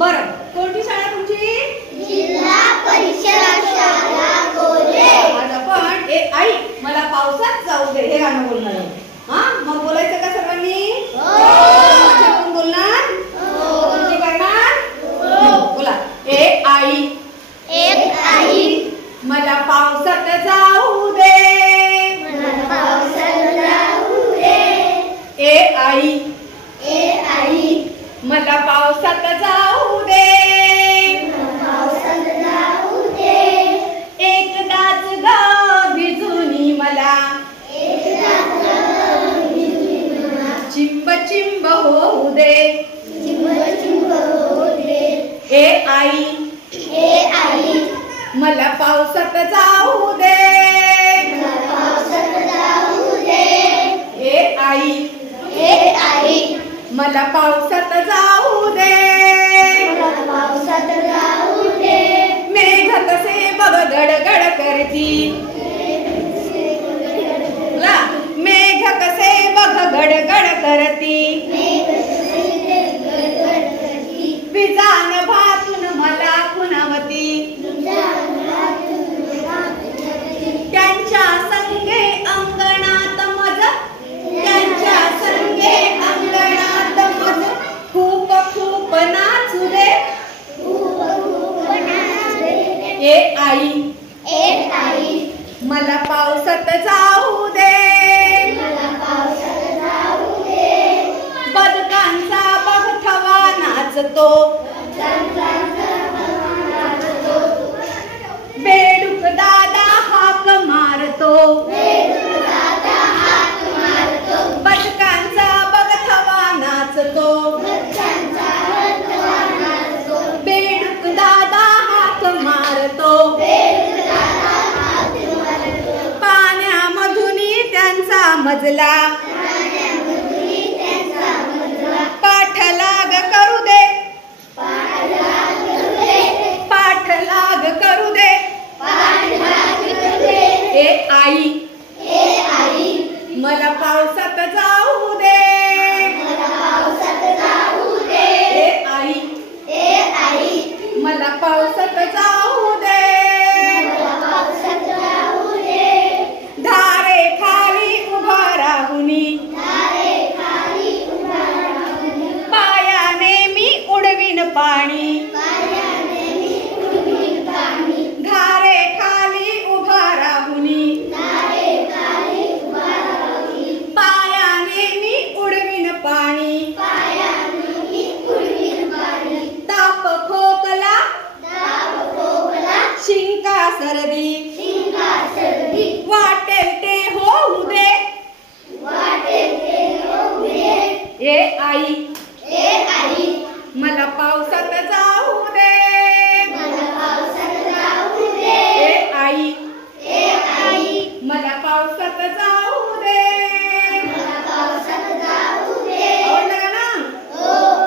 बरं, कोणती शाळा तुमची? जिल्हा परिषद शाळा गोरे. आज आपण ए आई मला पावसात जाऊ दे हे गाणं बोलणार आहोत. हा, मग बोलायचं का सर्वांनी? हो. बोलणार? हो. कोणती करणार? हो. बोला. ए आई, एक आई मला पावसात जाऊ दे. मला पावसात जाऊ दे. ए आई, मला पावसात जाऊ दे. पावसात जाऊ दे. एकदाच ग भिजूनी मला चिंब चिंब होऊ दे. चिंब चिंब होऊ दे. ए आई, मला पावसात जाऊ दे. मला पावसात जाऊ दे. ए आई, मला पावसात जाऊ दे. मला पावसात जाऊ दे. मेघ कसे बघ गडगड करती. मेघ कसे बघ गडगड करती. विजान भातून मला खुणावती. त्यांच्या संगे अंगणात मज, त्यांच्या संगे अंगणात मज खूप खूप नाचू दे. ए आई, मला पावसात जाऊ दे. बदकांचा बगठवा नाचतो. बेडूक दादा हाक मारतो. बदकांचा बगठवा नाचतो. बेडूक दादा हाक मारतो. पाण्यामधून त्यांचा मजला पाठलाग करू दे. पाठलाग करू दे. ए आई, मला पावसात जाऊ दे. ए आई, मला पावसात जाऊ दे. धारे खाली उभा राहुनी पायाने मी उडवीन पाणी. धारे खाली उभा राहुनी पायाने मी उडवीन पाणी. ताप खोकला शिंका सर्दी वाटेल ते होऊ दे. ए आई, मला पावसात जाऊ दे. ए आई, मला पावसात जाऊ